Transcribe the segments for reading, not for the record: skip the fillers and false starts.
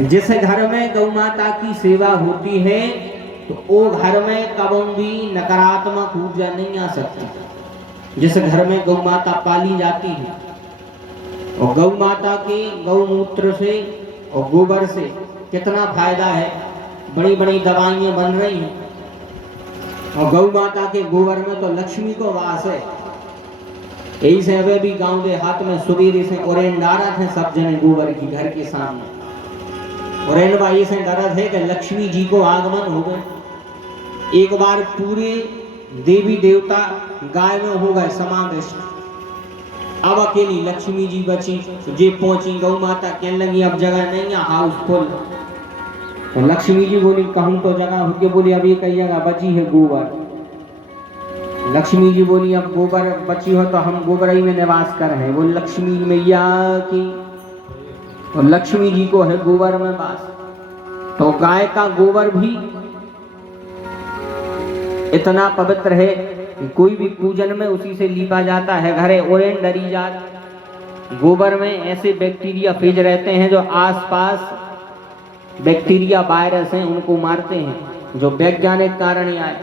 जिस घर में गौ माता की सेवा होती है तो वो घर में कभी भी नकारात्मक ऊर्जा नहीं आ सकती। जिस घर में गौ माता पाली जाती है और गौ माता के गौमूत्र से और गोबर से कितना फायदा है, बड़ी बड़ी दवाइयाँ बन रही हैं। और गौ माता के गोबर में तो लक्ष्मी को वास है। यही से अभी भी गांव देहात में सुबेरे से ओरेन डारा थे सब जने गोबर की घर के सामने। ओरेन भाई से डरा थे कि लक्ष्मी जी को आगमन हो गए। एक बार पूरे देवी देवता गाय में हो गए समाविष्ट। अब अकेली लक्ष्मी जी बची। जे पहुंची गौ माता कहने लगी अब जगह नहीं है, हाउसफुल। तो लक्ष्मी जी बोली कहूं तो जगह होगी। बोली अभी कई जगह बची है गोबर। लक्ष्मी जी बोली अब गोबर बची हो तो हम गोबरई में निवास कर हैं। वो लक्ष्मी मैया की और लक्ष्मी जी को है गोबर में वास। तो गाय का गोबर भी इतना पवित्र है कि कोई भी पूजन में उसी से लीपा जाता है। घरे ओरेन डरी जात। गोबर में ऐसे बैक्टीरिया फेज रहते हैं जो आसपास बैक्टीरिया वायरस हैं उनको मारते हैं, जो वैज्ञानिक कारण आए।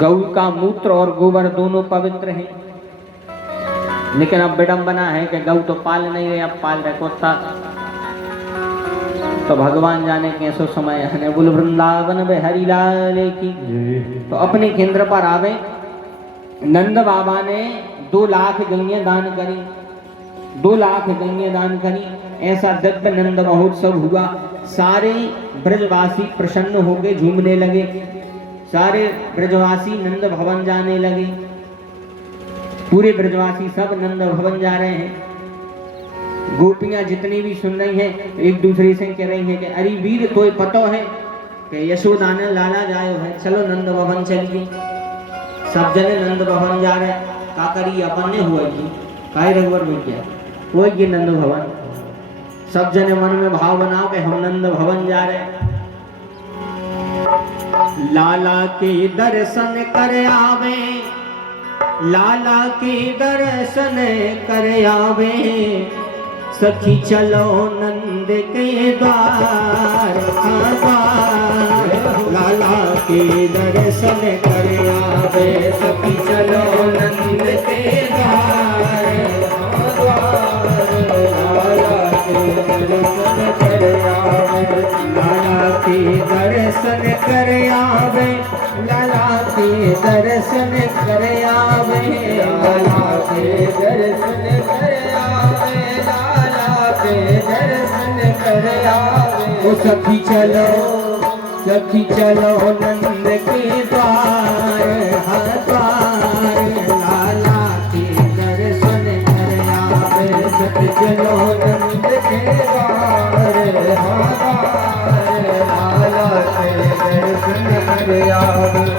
गौ का मूत्र और गोबर दोनों पवित्र हैं। लेकिन अब विडंबना है कि गौ तो पाल नहीं रहे, अब पाल रहे कुत्ता। तो भगवान जाने कैसो समय है। बोल वृंदावन में हरिलाल की। तो अपने केंद्र पर आवे। नंद बाबा ने 2 लाख गंगे दान करी। 2 लाख गंगे दान करी। ऐसा दिव्य नंद महोत्सव हुआ। सारे ब्रजवासी प्रसन्न हो गए, झूमने लगे। सारे ब्रजवासी नंद भवन जाने लगे। पूरे ब्रजवासी सब नंद भवन जा रहे हैं। गोपियां जितनी भी सुन रही हैं एक दूसरे से कह रही हैं कि अरे वीर तो पता है कि यशोदा ने लाला जायो है, चलो नंद भवन चलिए। सब जने नंद भवन जा रहे हैं। का करिए अपन ने हुआ जी काय रघुवर भैया वो ये नंद भवन। सब जने मन में भाव बनाओ कि हम नंद भवन जा रहे हैं। लाला के दर्शन कर आवे, लाला के दर्शन कर आवे। सखी चलो नंद के द्वार द्वार। लाला के दर्शन कर आवे, सखी चलो नंद के द्वार द्वार। लाला के दर्शन कर आवे, लाला के दर्शन कर आवे, लाला के दर्शन कर आवे, लाला के दर्शन कर आवे, लाला के दर्शन कर आवे। ओ सखी चलो नंद के द्वार द्वार। लाला के दर्शन कर आवे, सखी चलो नंद के द्वार द्वार। लाला के दर्शन कर आवे।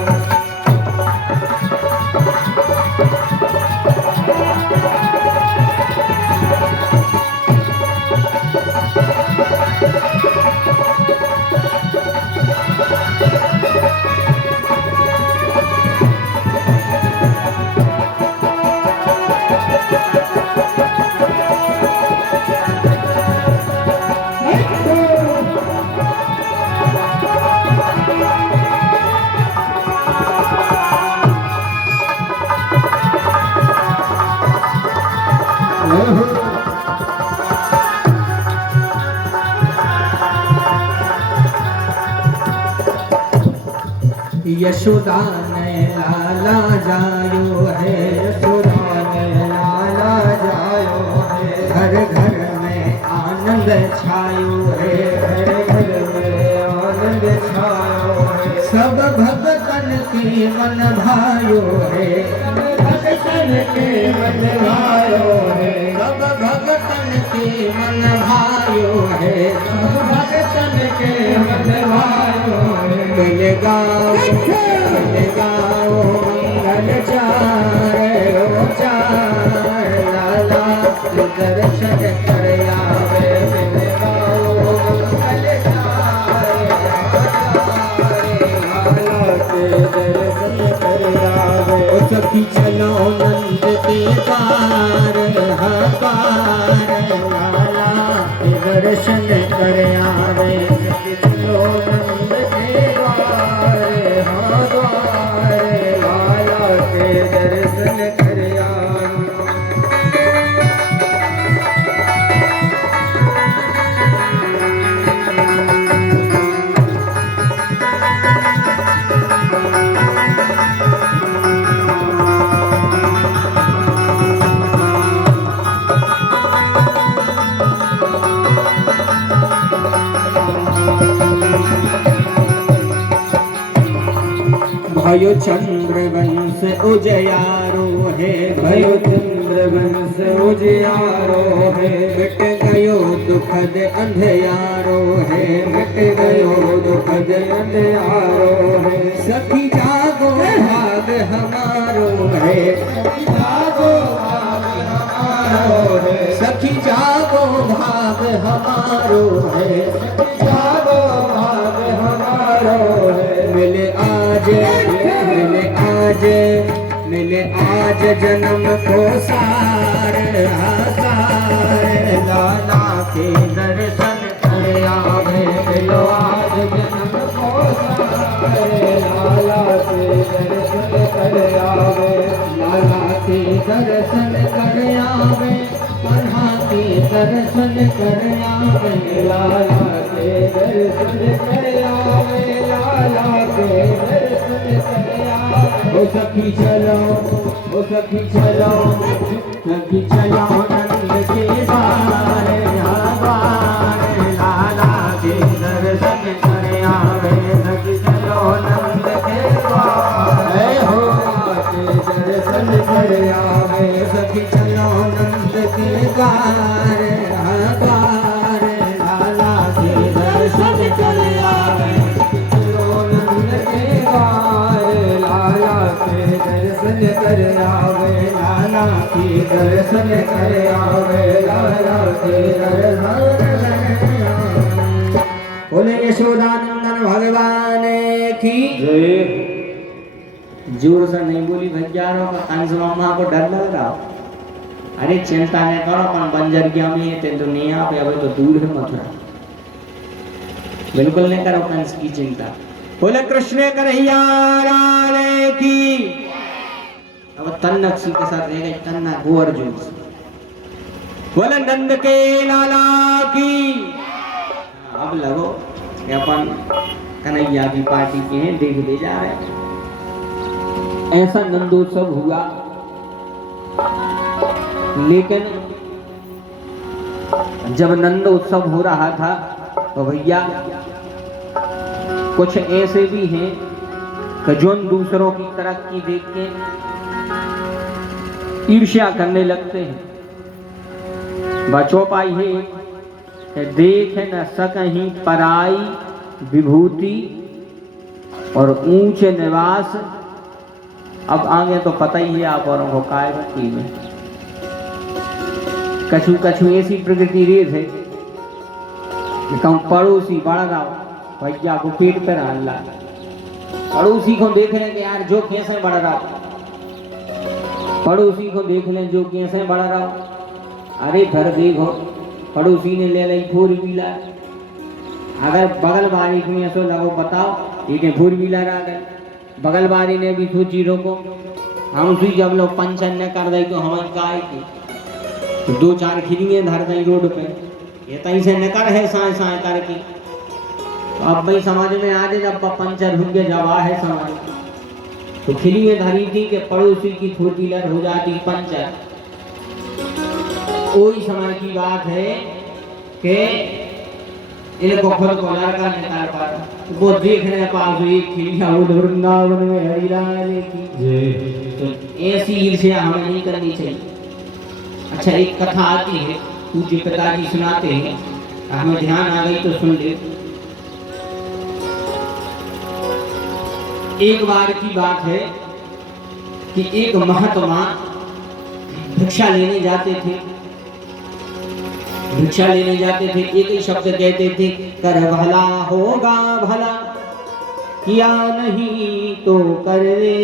यशोदा ने लाला जायो है, यशोदा ने लाला जायो है। घर घर में आनंद छायो है, घर घर में आनंद छायो है। सब भक्तन के मन भायो है, भक्तन के मन भायो है। सब भक्तन के मन भायो है, सब भक्तन के मन भायो है। गाओ मंगल चार चार। लाला दर्शन कर आवे, गाओ मंगल चार लाला के दर्शन कर आवे। ओ सखी चलो नंद के पार पार। लाला दर्शन कर आवे चलो नंद के द्वारे हाँ द्वारे लाला के दर्शन कर आवे। भयो चंद्रवंश उजयारो है भयो चंद्रवंश उजयारो है मिट गयो दुखद अंधियारो है मिट गयो दुखद अंधियारो है सखी जागो भाग हमारो है जागो भाग हमारो है सखी जागो भाग हमारो है जागो भाग हमारो है मिले आज मिले आज जन्म को सार लाला के दर्शन कर आवे मिलो आज जन्म को सार लाला के दर्शन कर आवे लाला के दर्शन कर आवे लाला के दर्शन कर आवे लाला के दर्शन कर आवे लाला के दर्शन कर आवे। ओ सखी चलो ओ सखी चलो सखी चलो नंद के द्वारे द्वारे लाला के दर्शन कर आवे सखी चलो नंद के द्वारे हो के दर्शन कर आवे सखी चलो नंद के द्वारे द्वारे लाला के दर्शन कर आवे चलो नंद के द्वारे लाला के दर्शन कर आवे लाला के दर्शन कर आवे लाला के दर्शन बोले यशोदानंदन भगवान की जय। जोर से नहीं बोली भैया कंस मामा को डर लग रहा। अरे चिंता नहीं करो अपन बंजर गया में ते दुनिया पे अब तो दूर है मथुरा बिल्कुल नहीं करो कंस की चिंता। बोले कृष्ण कन्हैया राधे की। अब तन्नक सी के साथ रह गई तन्ना गो अर्जुन। बोले नंद के लाला की। अब लगो कि अपन कन्हैया की पार्टी के हैं देख ले जा रहे हैं। ऐसा नंदोत्सव हुआ लेकिन जब नंदोत्सव हो रहा था तो भैया कुछ ऐसे भी हैं कि जो दूसरों की तरक्की देख के ईर्ष्या करने लगते हैं। बचो पाई है कि देख न सकहीं पराई विभूति और ऊंचे निवास। अब आगे तो पता ही है आप औरों को काय भक्ति में कछु कछु ऐसी प्रकृति रेत है कि कहूँ पड़ोसी बढ़ रहा भैया को पेट पर हल्ला पड़ोसी को देख लें कि यार जो कैसे बढ़ रहा पड़ोसी को देख लें जो कैसे बढ़ रहा। अरे घर देखो पड़ोसी ने ले ली 4 व्हीलर। अगर बगल बारी में ऐसा लगो बताओ ठीक है 4 व्हीलर आ गए बगल बारी ने भी सोची रोको हम सी जब लोग पंचन न कर दई तो हमें काय की तो 2-4 खिलिए धर दई रोड पे ये तई से न कर है साए साए करके। तो अब भाई समझ में आ जाए जब पंचर हो गया जवा है समझ तो खिलिए धरी थी कि पड़ोसी की 4 व्हीलर हो जाती पंचर। वही समय की बात है कि इनको खुद को लड़का निकाल पाता वो देखने पास एक खिलिया वृंदावन में हरिलाल की। तो ऐसी ईर्ष्या हमें नहीं करनी चाहिए। अच्छा एक कथा आती है पूज्य पिताजी सुनाते हैं हमें ध्यान आ गई तो सुन ले। एक बार की बात है कि एक महात्मा भिक्षा लेने जाते थे। भिक्षा लेने जाते थे एक ही शब्द कहते थे कर भला होगा भला किया नहीं तो कर ले।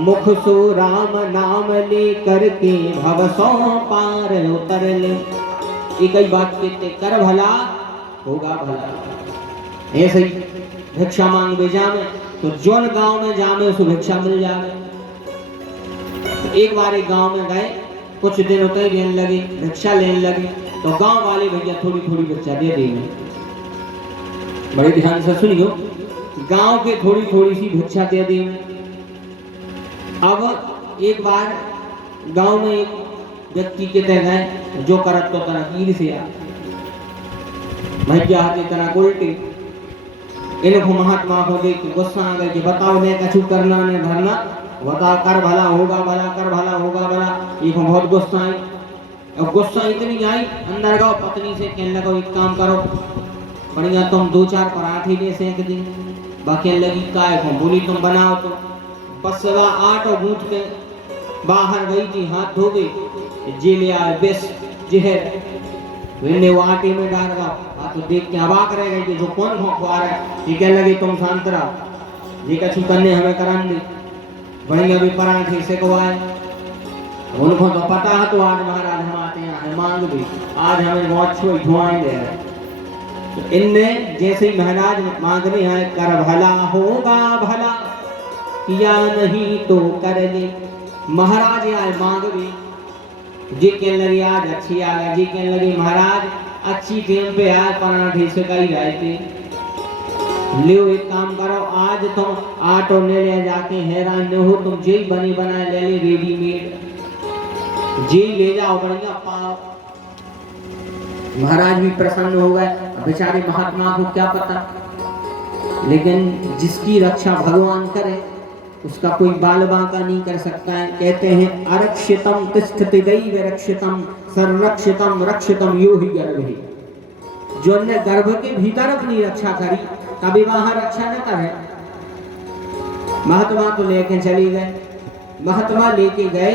मुख सो राम नाम ले करके भव सौ पार उतर ले। एक ही बात कहते, कर भला होगा भला। ऐसे ही भिक्षा मांग में जामे तो जोन गांव में जामे उसको भिक्षा मिल जाए। तो एक बार एक गांव में गए, कुछ दिन होते ही लेने लगे, भिक्षा लेने लगे, तो गांव वाले भैया थोड़ी थोड़ी भिक्षा दे देंगे। बड़े ध्यान से सुनियो, गांव के थोड़ी थोड़ी सी भिक्षा दे देंगे। अब एक बार गांव में एक व्यक्ति के तय गए, जो करत तो तरह ईर से आ भैया हाथी तरह उल्टी। इनको महात्मा को देख के गुस्सा आ गए कि बताओ ने कछु करना ने धरना, बताओ कर भला होगा भला, कर भला होगा भला। इनको बहुत गुस्सा आई, और गुस्सा इतनी आई अंदर गो पत्नी से कहने लगा एक काम करो, बढ़िया तुम 2-4 पराठे ले सेक दी। बाकी लगी काय को बोली तुम बनाओ। तो बस सवा 8 गूंथ के बाहर गई थी, हाथ धो गई, जे ले आए बेस जहर, मैंने वो आटे में डाल रहा। तो देख के अबाक रह गई कि जो कौन खुआ रहा है। ये कहने लगे तुम शांत रहो, ये कछु करने हमें करान दी। बढ़िया भी पराठे सेकवाए। उनको तो पता है तो आज महाराज हम आते हैं मांग भी, आज हमें बहुत छोई धुआएं दे रहे। तो इनने जैसे ही महाराज मांगने आए, कर भला होगा भला, किया नहीं तो कर ले। महाराज आए मांग भी, जी कहने लगे आज अच्छी आ गई, जी कहने लगे महाराज अच्छी टेम पे आए, पराठे सेकाई रहे थे। लियो एक काम करो, आज तुम आटो ले ले जाके हैरान न हो, तुम जी बनी बनाए ले ले रेडीमेड, जी ले जाओ बढ़िया पाओ। महाराज भी प्रसन्न हो गए। बेचारे महात्मा को क्या पता, लेकिन जिसकी रक्षा भगवान करे उसका कोई बाल बांका नहीं कर सकता है। कहते हैं अरक्षितम तिष्ठति दैव रक्षितम संरक्षितम रक्षितम यो ही गर्भ। जो ने गर्भ के भीतर अपनी रक्षा करी कभी बाहर रक्षा न करे। महात्मा तो लेके चले गए, महात्मा लेके गए,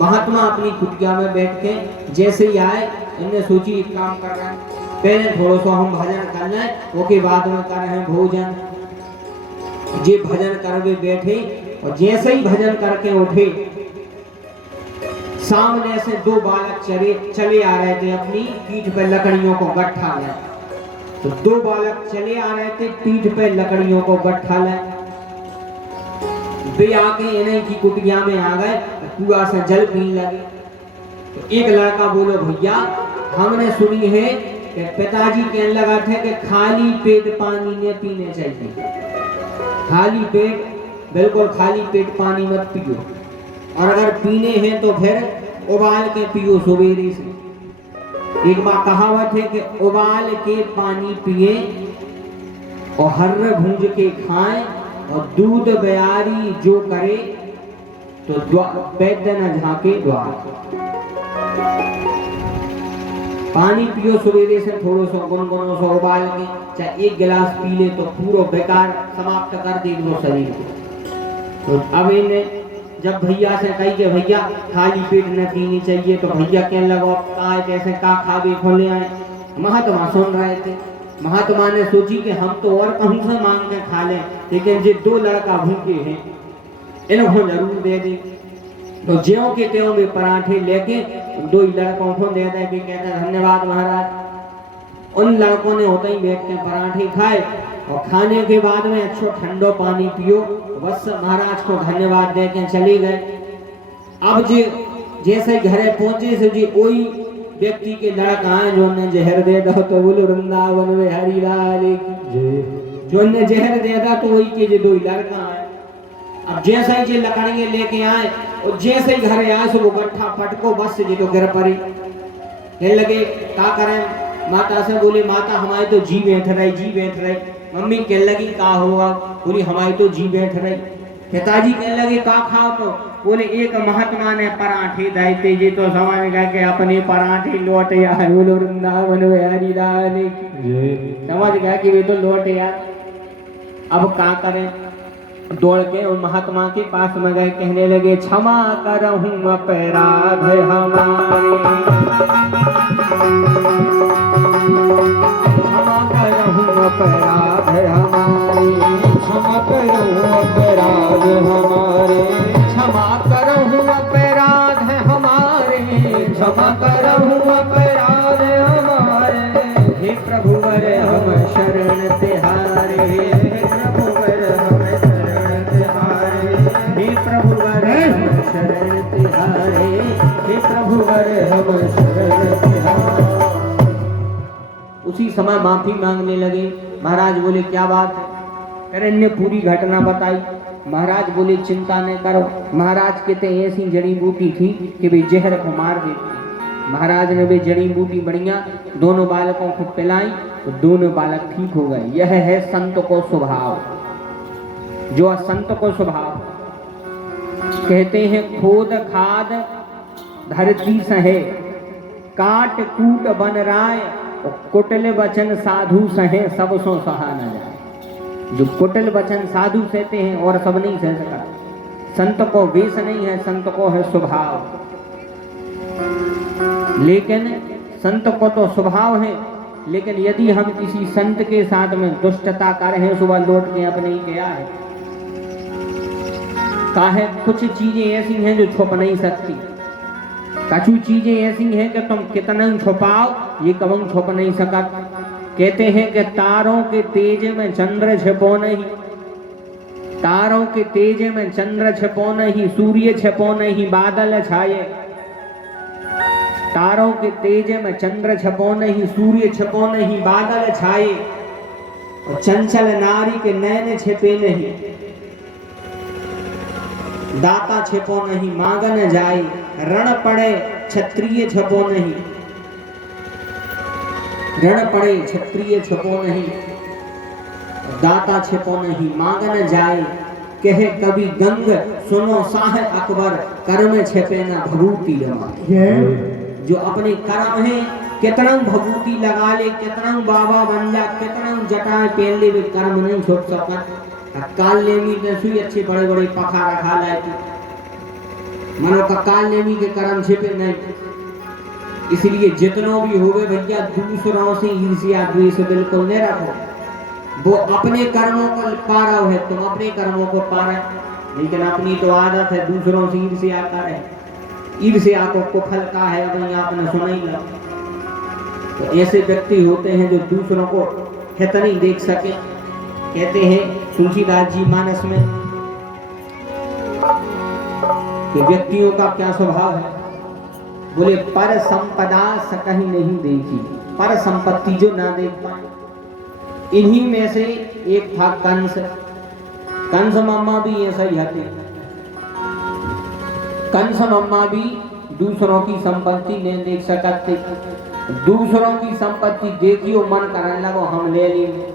महात्मा अपनी कुटिया में बैठ के जैसे ही आए, इनने सोची एक काम कर रहे हैं, पहले थोड़ा सा हम भजन कर लें, उसके बाद में कर रहे हैं भोजन। जे भजन करके बैठे और जैसे ही भजन करके उठे, सामने से 2 बालक चले आ रहे थे, अपनी पीठ पर लकड़ियों को गट्ठा ले। तो 2 बालक चले आ रहे थे, पीठ पे लकड़ियों को गट्ठा ले। वे आके इन्हीं की कुटिया में आ गए, कुआं से जल पीने लगे। तो एक लड़का बोलो भैया हमने सुनी है कि पिताजी कहने लगा थे कि खाली पेट पानी ने पीने चाहिए। खाली पेट, बिल्कुल खाली पेट पानी मत पियो, और अगर पीने हैं तो फिर उबाल के पियो सवेरे से। एक बार कहावत है कि उबाल के पानी पिए और हर्र भूंज के खाएं, और दूध बयारी जो करे तो वैद्य न झाके द्वार। पानी पियो सवेरे से, थोड़ो सो गुनगुनो सो उबाल के, चाहे 1 गिलास पी ले तो पूरा बेकार समाप्त कर दे वो शरीर को। तो अब इन्हें जब भैया से कही के भैया खाली पेट न पीनी चाहिए, तो भैया कहने लगा काय कैसे का खावे खोले आए। महात्मा सुन रहे थे। महात्मा ने सोची कि हम तो और कहूं से मांग के खा लें, लेकिन जो 2 लड़का भूखे हैं इनको जरूर दे दे। तो ज्यों के त्यों में पराठे लेके 2 लड़कों को दे दे। भी कहते धन्यवाद महाराज। उन लड़कों ने होते ही बैठ के पराठे खाए, और खाने के बाद में अच्छा ठंडो पानी पियो, बस महाराज को धन्यवाद दे के चले गए। अब जी जैसे घरे पहुंचे से जी वही व्यक्ति के लड़का है जो ने जहर दे दो, तो बोलो वृंदावन में हरि लाल की। जो ने जहर दे दा तो वही के जो 2 लड़का है। अब जैसे ही जे लकड़ियां लेके आए और जैसे ही घरे आए, वो गट्ठा पटको बस जी तो गिर पड़ी। कहने लगे क्या करें, माता से बोले माता हमारे तो जी बैठ रही। मम्मी कहने लगी का हुआ, बोली हमारी तो जी बैठ रही। पिताजी कहने लगे का खाओ, तो बोले एक महात्मा ने पराठे दाए थे, जी तो समझ गए कि अपने पराठे लौट आए। बोलो वृंदावन में हरि लाल की। समझ गया कि वे तो लौट आए। अब क्या करें, दौड़ के उन महात्मा के पास में गए, कहने लगे क्षमा करहूं अपराध हमारे, क्षमा करहूं अपराध हमारे, क्षमा करहूं अपराध हमारे, क्षमा करहूं अपराध हमारे, क्षमा करहूं अपराध प्रभुवर हम शरण तिहारे, हे प्रभुवर हम शरण तिहारे, हे प्रभुवर हम शरण तिहारे, हे प्रभुवर हम शरण तिहारे। उसी समय माफी मांगने लगे। महाराज बोले क्या बात है? अरे ने पूरी घटना बताई। महाराज बोले चिंता नहीं करो। महाराज कहते ऐसी जड़ी बूटी थी कि वे जहर को मार देती। महाराज ने वे जड़ी बूटी बढ़िया दोनों बालकों को पिलाई तो दोनों बालक ठीक हो गए। यह है संत को स्वभाव। जो संत को स्वभाव कहते हैं खोद खाद धरती सहे, काट कूट बन राय, कुटिल वचन साधु सहे, सब सो सहा न जाए। जो कुटिल वचन साधु सहते हैं और सब नहीं सह सका। संत को वेश नहीं है, संत को है स्वभाव। लेकिन संत को तो स्वभाव है, लेकिन यदि हम किसी संत के साथ में दुष्टता कर रहे हैं, सुबह लौट के अपने ही किया है। काहे कुछ चीजें ऐसी हैं जो छुप नहीं सकती, कछु चीजें ऐसी हैं कि तुम कितना छुपाओ ये कभी छुप नहीं सका। कहते हैं कि तारों के तेज में चंद्र छिपो नहीं, तारों के तेज में चंद्र छिपो नहीं, सूर्य छिपो नहीं, बादल छाए। तारों के तेज में चंद्र छिपो नहीं, सूर्य छिपो नहीं, बादल छाए। और चंचल नारी के नैन छिपे नहीं, दाता छिपो नहीं, मांगन जाए। रण पड़े क्षत्रिय छिपो नहीं, रण पड़े क्षत्रिय छिपो नहीं, दाता छिपो नहीं, मांगन जाए। कहे कभी गंग सुनो साह अकबर, कर्म छिपे न भभूति लगा। जो अपने कर्म है कितना भभूति लगा ले, कितना बाबा बन जा, कितना जटाएं पहन ले, वे कर्म नहीं छुप सकता। काल लेमी दसुई अच्छे बड़े बड़े पखा रखा लाए मनो का काल लेमी के कर्म छिपे नहीं। इसलिए जितनों भी होवे भैया दूसरों से ईर्ष्या द्वेष बिल्कुल नहीं रखो। वो अपने कर्मों को पा रहा है, तुम अपने कर्मों को पा रहे। लेकिन अपनी तो आदत है दूसरों से ईर्ष्या करे। ईर्ष्या को कुफल का है, वही आपने सुना ही लगा। तो ऐसे व्यक्ति होते हैं जो दूसरों को हित नहीं देख सके। कहते हैं तुलसीदास जी मानस में कि व्यक्तियों का क्या स्वभाव है। बोले पर संपदा सकहीं नहीं देखी, पर संपत्ति जो ना देख पाए। इन्हीं में से एक था कंस। कंस मम्मा भी ऐसा ही हते। कंस मम्मा भी दूसरों की संपत्ति नहीं देख सकते। दूसरों की संपत्ति देखी और मन करने लगो हम ले लेंगे।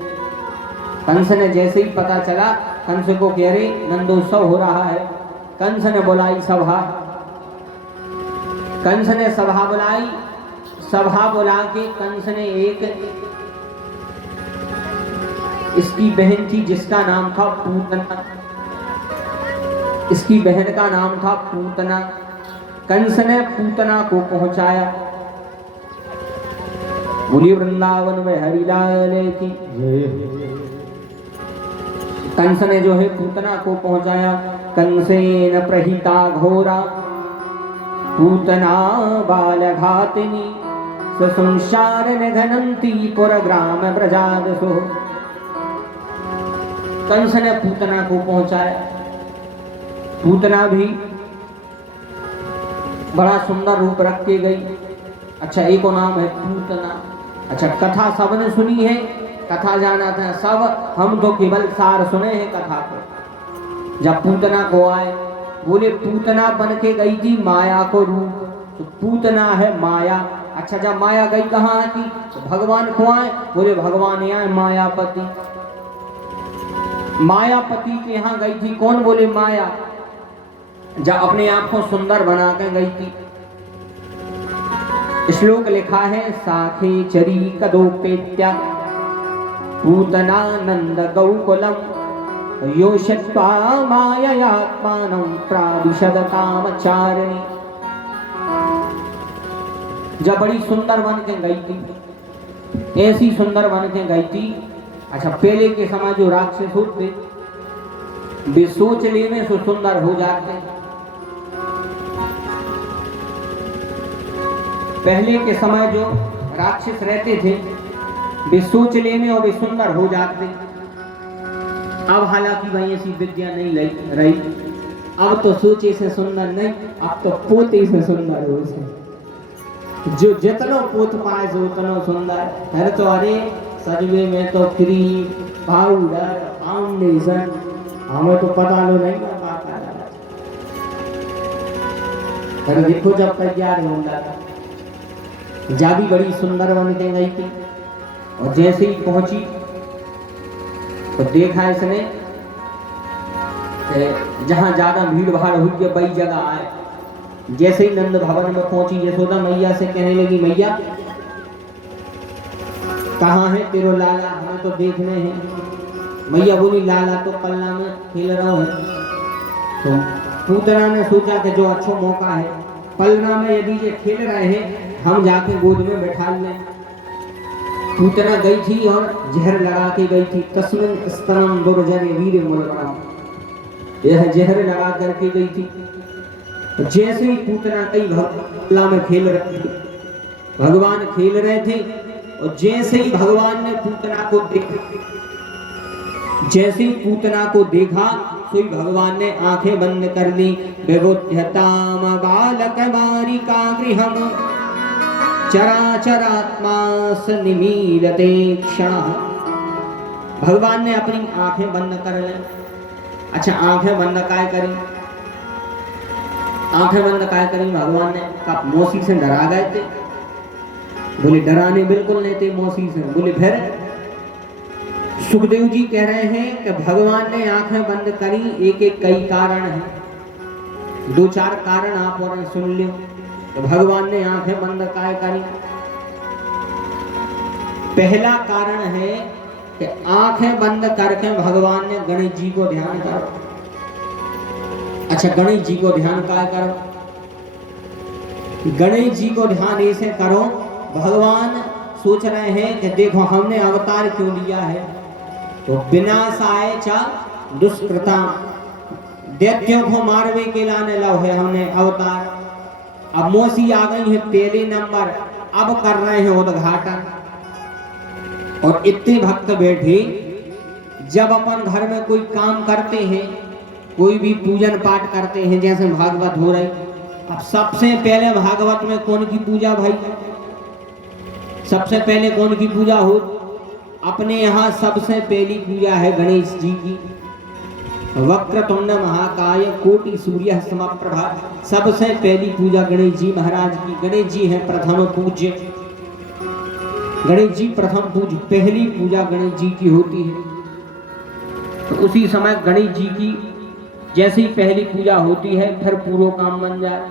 कंस ने जैसे ही पता चला, कंस को कह रहे नंदोत्सव हो रहा है। कंस ने बुलाई सभा। कंस ने सभा बुलाई। सभा बुला के कंस ने एक इसकी बहन थी जिसका नाम था पूतना। इसकी बहन का नाम था पूतना। कंस ने पूतना को पहुंचाया। बोली वृंदावन में हरिलाल की। कंस ने जो है पूतना को पहुंचाया। कंसेन प्रहिता घोरा पूतना बालघातिनी, संसार निधनंती पुरग्राम ब्रजादसो। कंस ने पूतना को पहुंचाया। पूतना भी बड़ा सुंदर रूप रख के गई। अच्छा, एक को नाम है पूतना। अच्छा, कथा सबने सुनी है, कथा जाना था सब, हम तो केवल सार सुने हैं कथा को। जब पूतना को आए, बोले पूतना बन के गई थी माया को रूप, तो पूतना है माया। अच्छा, जब माया गई कहाँ थी, तो भगवान को आए, बोले भगवान यहाँ मायापति। मायापति के यहाँ गई थी कौन, बोले माया। जब अपने आप को सुंदर बना के गई थी। श्लोक लिखा है साखे चरी कदोपेत्या पूतना नंद गौकुलम योषत्वा माययात्मानं प्राविशद कामचारिणी। जब बड़ी सुंदर बन के गई थी, ऐसी सुंदर बन के गई थी। अच्छा, पहले के समय जो राक्षस होते वे सोच लेने से सुंदर हो जाते। पहले के समय जो राक्षस रहते थे वे सोच लेने और वे सुंदर हो जाते। अब हालांकि वही ऐसी विद्या नहीं रही, अब तो सोचे से सुंदर नहीं, अब तो पोते से सुंदर हो से। जो जितना पोत पाए जो उतना सुंदर। फिर तो अरे सजवे में तो क्रीम पाउडर फाउंडेशन हमें तो पता लो नहीं पाता। फिर देखो जब तैयार हो जाता जा भी बड़ी सुंदर बन के गई थी, और जैसे ही पहुंची तो देखा इसने जहां ज्यादा भीड़ भाड़ हुई है वही जगह आए। जैसे ही नंद भवन में पहुंची यशोदा मैया से कहने लगी, मैया कहाँ है तेरो लाला, हमें तो देखने हैं। मैया बोली, लाला तो पल्ला में खेल रहा है। तो पूतना ने सोचा कि जो अच्छा मौका है, पल्ला में यदि ये खेल रहे हैं हम जाके गोद में बैठा लें। पूतना गई थी और जहर लगा के गई थी। तस्मिन स्तनम दुर्जन वीर मुरगणम, यह जहर लगा करके गई थी। जैसे ही पूतना कई भगवान में खेल रहे थे, भगवान खेल रहे थे, और जैसे ही भगवान ने पूतना को देखा, जैसे ही पूतना को देखा तो भगवान ने आंखें बंद कर ली। विबुध्यताम बालक बालिका गृहम चराचरात्मा सनिमीलते क्षणः। भगवान ने अपनी आंखें बंद कर ली। अच्छा, आंखें बंद काय करी? आंखें बंद काय करी भगवान ने? कब मौसी से डरा गए थे? बोले डराने बिल्कुल नहीं थे मौसी से। बोले फिर? सुखदेव जी कह रहे हैं कि भगवान ने आंखें बंद करी, एक एक कई कारण है, दो चार कारण आप और सुन लो। तो भगवान ने आंखें बंद काय करी? पहला कारण है कि आंखें बंद करके भगवान ने गणेश जी को ध्यान करो। अच्छा, गणेश जी को ध्यान काय करो? गणेश जी को ध्यान ऐसे करो, भगवान सोच रहे हैं कि देखो हमने अवतार क्यों लिया है, तो विनाशाय च दुष्कृता, दैत्यों को मारने के लाने लो है हमने अवतार। अब मौसी आ गई है पहले नंबर, अब कर रहे हैं उद्घाटन। और इतने भक्त बैठे, जब अपन घर में कोई काम करते हैं, कोई भी पूजन पाठ करते हैं, जैसे भागवत हो रही, अब सबसे पहले भागवत में कौन की पूजा भाई? सबसे पहले कौन की पूजा हो? अपने यहाँ सबसे पहली पूजा है गणेश जी की। वक्रतुंड महाकाय कोटि सूर्य समप्रभा, सबसे पहली पूजा गणेश जी महाराज की। गणेश जी हैं प्रथम पूज्य, गणेश जी प्रथम पूज्य, पहली पूजा गणेश जी की होती है। तो उसी समय गणेश जी की जैसे ही पहली पूजा होती है, फिर पूरा काम बन जाए।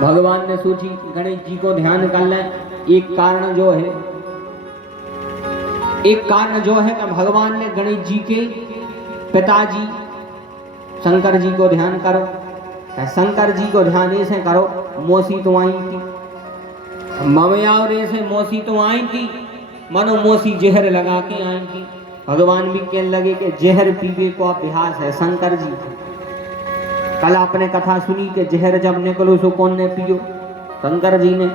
भगवान ने सोची गणेश जी को ध्यान कर लें। एक कारण जो है कि भगवान ने गणेश जी के पिताजी शंकर जी को ध्यान करो। शंकर जी को ध्यान ऐसे करो, मौसी तो आई थी, ममया और ऐसे मौसी तो आई थी, मानो मौसी जहर लगा के आई थी। भगवान भी कहने लगे कि जहर पीवे को अभ्यास है शंकर जी। कल आपने कथा सुनी कि जहर जब निकलो सो कौन ने पियो? शंकर जी ने।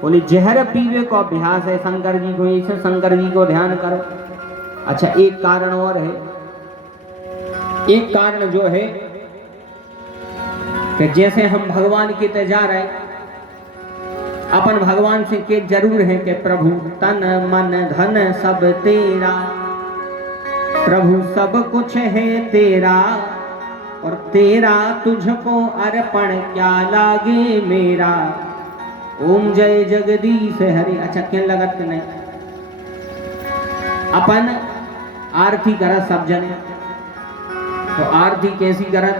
बोले जहर पीवे को अभ्यास है शंकर जी को, ऐसे शंकर जी को ध्यान करो। अच्छा, एक कारण और है, एक कारण जो है कि जैसे हम भगवान के ते जा रहे, अपन भगवान से के जरूर है कि प्रभु तन मन धन सब तेरा, प्रभु सब कुछ है तेरा, और तेरा तुझको अर्पण क्या लागे मेरा, ओम जय जगदीश हरि। अच्छा, क्या लगत नहीं? अपन आरती करत सब जने, तो आरती कैसी करत?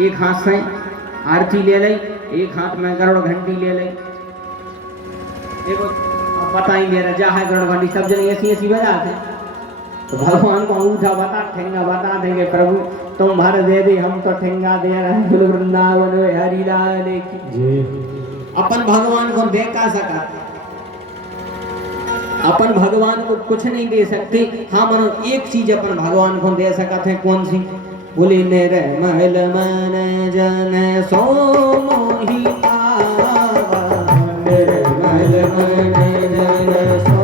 एक हाथ से आरती ले ली, एक हाथ में गरुड़ घंटी ले ली। देखो पता ही ले रहा जा है गरुड़ घंटी, सब जने ऐसी ऐसी बजाते। तो भगवान को अंगूठा बता, ठेंगा बता देंगे, प्रभु तुम भर दे दे, हम तो ठेंगा दे रहे हैं, वृंदावन हरि लाल की। अपन भगवान को दे का सका? अपन भगवान को कुछ नहीं दे सकते। हाँ, मनो एक चीज अपन भगवान को दे सकते हैं, कौन सी? बोले निर्मल मन जन सो मोहि पावा, निर्मल मन जन सो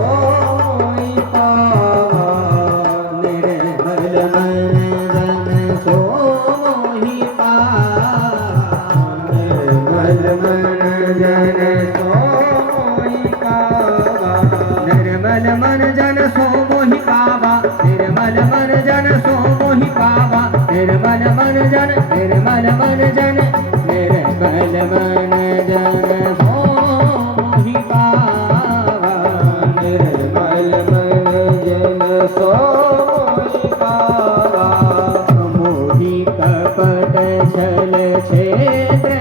मन जन निर्मल मन जन निर्मल मन जन सो मोहि पावा निर्मल मन जन सो मोहि पावा मोहि कपट छल छेत्र